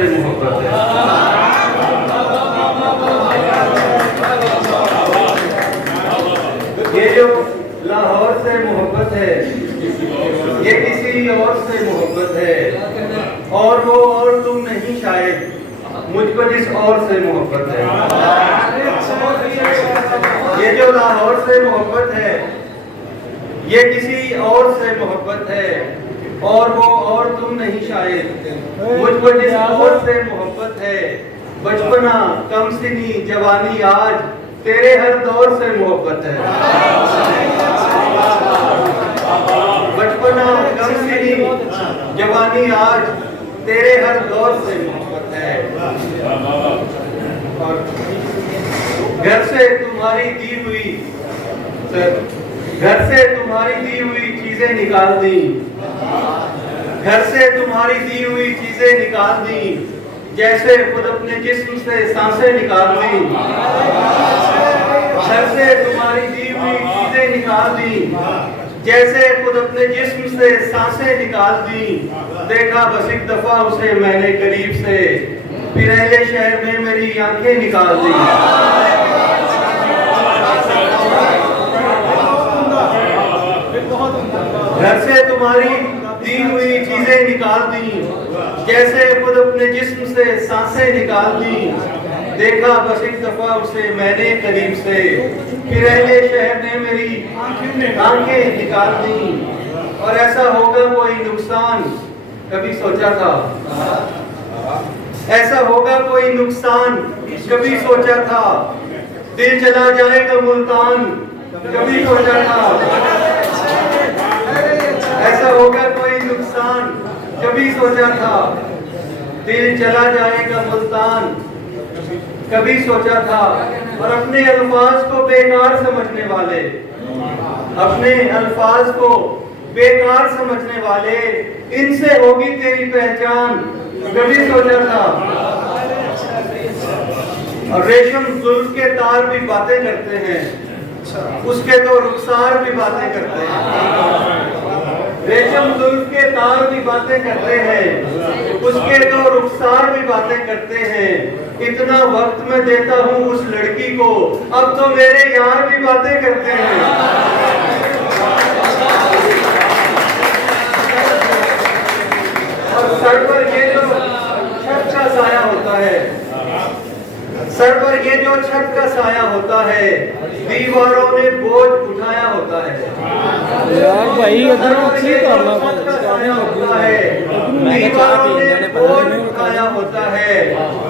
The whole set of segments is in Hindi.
से मोहब्बत है। ये जो लाहौर से मोहब्बत है, ये किसी और से मोहब्बत है, और वो और तुम नहीं शायद मुझको जिस और से मोहब्बत है। ये जो लाहौर से मोहब्बत है, ये किसी और से मोहब्बत है, और वो और तुम नहीं शायद मुझको जिस और से मोहब्बत है। बचपना कमसिनी जवानी आज तेरे हर दौर से मोहब्बत है। बचपना कमसिनी जवानी आज तेरे हर दौर से मोहब्बत है। और घर से तुम्हारी दी हुई घर से तुम्हारी दी हुई चीजें निकाल दी, घर से तुम्हारी दी हुई चीजें निकाल दी, जैसे खुद अपने जिस्म से सांसें निकाल दी। घर से तुम्हारी दी हुई चीजें निकाल दी, जैसे खुद अपने जिस्म से सांसें निकाल दी। देखा बस एक दफा उसे मैंने करीब से, फिर अहले शहर में मेरी आंखें निकाल दी। घर से तुम्हारी दी हुई चीजें निकाल दी, जैसे खुद अपने जिस्म से सांसें निकाल दी। देखा बस एक दफा उसे मैंने करीब से, फिर अहले शहर ने मेरी आंखें निकाल दी। और ऐसा होगा कोई नुकसान कभी सोचा था, ऐसा होगा कोई नुकसान कभी सोचा था। दिल चला जाएगा मुल्तान कभी सोचा था। ऐसा होगा कोई नुकसान कभी सोचा था। दिल चला जाएगा मुल्तान कभी सोचा था। और अपने अल्फाज को बेकार समझने वाले, अपने अल्फाज को बेकार समझने वाले, इनसे होगी तेरी पहचान कभी सोचा था। और रेशम जुल्फ के तार भी बातें करते हैं, उसके तो रुखसार भी बातें करते हैं। रेशम जुल्फ के तार भी बातें करते हैं, उसके तो रुखसार भी बातें करते हैं। इतना वक्त मैं देता हूँ उस लड़की को, अब तो मेरे यार भी बातें करते हैं। और सर पर ये जो छत का साया होता है, सर पर ये जो छत का साया होता है, दीवारों ने बोझ उठाया होता है। यार भाई अगर ये जो छत का साया होता है, दीवारों ने बोझ उठाया होता है।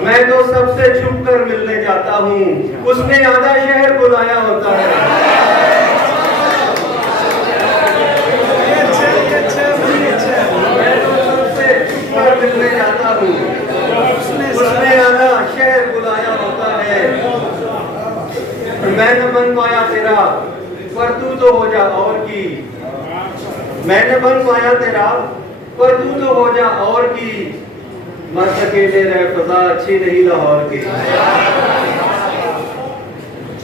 मैं तो सबसे छुप कर मिलने जाता हूँ, उसने आधा शहर बुलाया होता है। मैं तो सबसे छुप कर मिलने जाता हूँ, उसने आधा शहर बुलाया होता है। मैं न बन पाया तेरा पर तू तो हो जा और की, मैं न बन पाया तेरा पर तू तो हो जा और की। मत अकेले रह फजा अच्छी नहीं लाहौर की।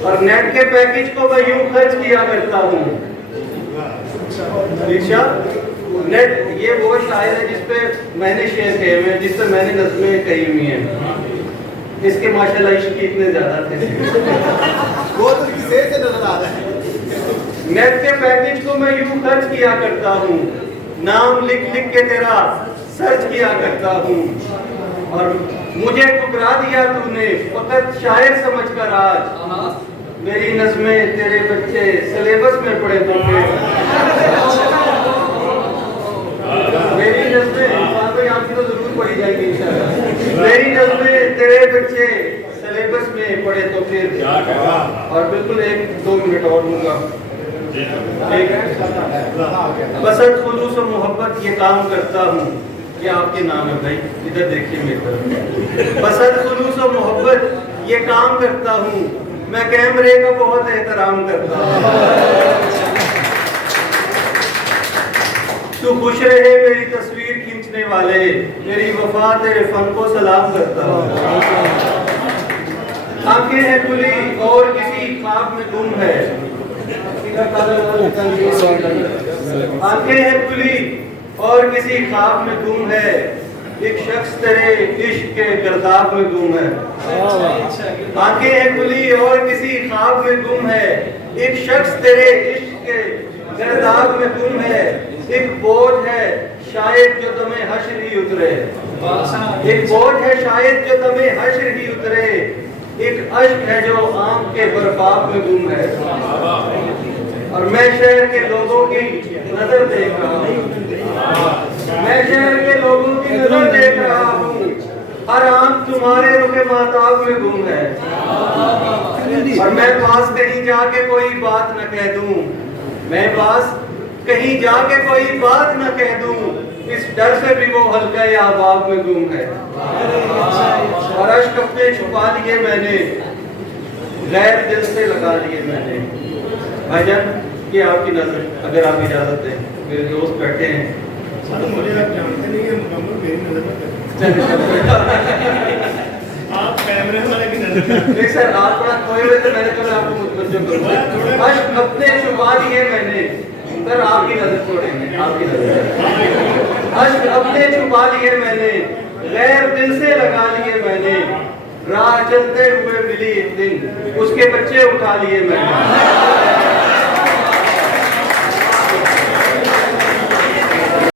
और नेट के पैकेज को मैं यूं खर्च किया करता हूँ। नेट ये वो शायर है जिसपे मैंने शेयर किए हुए, जिसपे मैंने नज़में कही हुई हैं। इसके माशाल्लाह इश्क इतने ज्यादा थे। वो तो किसी से नजर आ रहा है। नेट के पैकेज को मैं यूं खर्च किया करता हूँ, नाम लिख लिख के तेरा सर्च किया करता हूँ। और मुझे ठुकरा दिया तूने फकत शायर समझकर आज, मेरी नज़में तेरे बच्चे सिलेबस में पढ़े तो मेरी नज़में तो जरूर पढ़ी जाएगी इंशाअल्लाह। मेरी नज़में तेरे बच्चे सिलेबस में पढ़े तो फिर। और बिल्कुल 1-2 मिनट और लूंगा। बसंत खुलूस और मोहब्बत ये काम करता हूँ। ये आपके नाम है भाई, इधर देखिए मेरी तरफ। बसंत खुलूस और मोहब्बत ये काम करता हूँ, मैं कैमरे का बहुत एहतराम करता हूँ। तू खुश रहे मेरी तस्वीर खींचने वाले, मेरी वफा तेरे फन को सलाम करता हूँ। आंखें हैं खुली और किसी ख्वाब में गुम है, आंखें हैं खुली और किसी ख्वाब में गुम है। एक शख्स तेरे इश्क के गर्दाब में गुम है। आंखें हैं खुली और किसी ख्वाब में गुम है। एक शख्स तेरे इश्क के गर्दाब में गुम है। एक बोझ है शायद जो तुम्हें हश्र ही उतरे। एक बोझ है शायद जो तुम्हें हश्र ही उतरे। एक अश्क है जो आंख के बर्फाब में गुम है। और मैं शहर के लोगों की नजर देख रहा हूँ। मैं शहर के लोगों की नजर देख रहा हूँ। हर आंख तुम्हारे रुखे माताब में गुम है। और मैं पास कहीं जाके कोई बात न कह दूं। मैं पास कहीं जाके कोई बात न कह दूं। इस डर से भी वो हल्का या अहबाब में गुम है। और अश्क अपने छुपा लिए मैंने, गैर दिल से लगा लिए मैंने। भाईजान ये आपकी नजर, अगर आप इजाजत दें, मेरे दोस्त बैठे हैं। मुझे आप जानते नहीं है, मुकम्मल मेरी नजर आप कैमरे वाले की नजर नहीं सर, आप थोड़ा खोए हुए थे, मैंने कहा आपको मुतवज्जो करूंगा। अश्क अपने छुपा लिए मैंने, सर आपकी नजर छोड़ेंगे, आपकी नजर। अश्क अपने छुपा लिए मैंने, गैर दिल से लगा लिए मैंने। राह चलते हुए मिली एक दिन, उसके बच्चे उठा लिए मैंने।